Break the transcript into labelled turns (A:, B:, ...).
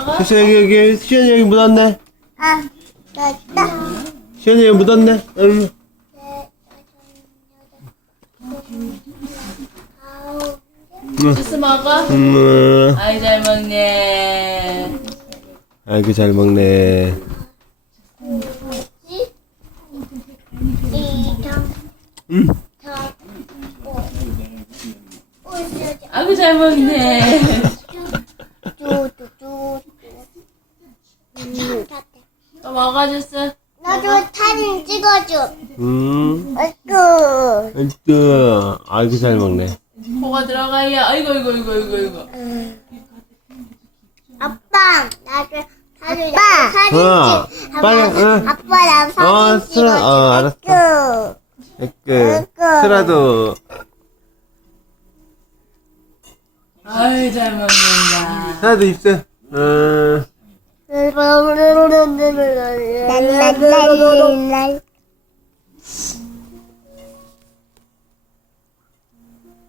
A: 먹어?
B: 됐어, 여기, 시연이 여기 묻었네.
C: 아, 됐다.
B: 시연이 여기 묻었네. 응.
A: 주스 먹어? 아이, 잘 먹네.
B: 아이고, 잘 먹네. 응.
A: 아이고, 잘 먹네. 또 먹어, 주스?
C: 나도 사진 찍어줘. 아이고.
B: 아이고, 잘 먹네.
A: 뭐가 들어가요? 아이고, 아이고, 아이고, 아이고, 아이고.
C: 아빠, 나도 사진
B: 어,
C: 찍.
B: 빨리, 응.
C: 아빠, 나 사진 찍어줘.
B: 알았어.
C: 아이고.
B: 쓰라도.
A: 아이, 잘 먹는다.
B: 쓰라도 있어.
C: 랄랄랄랄랄.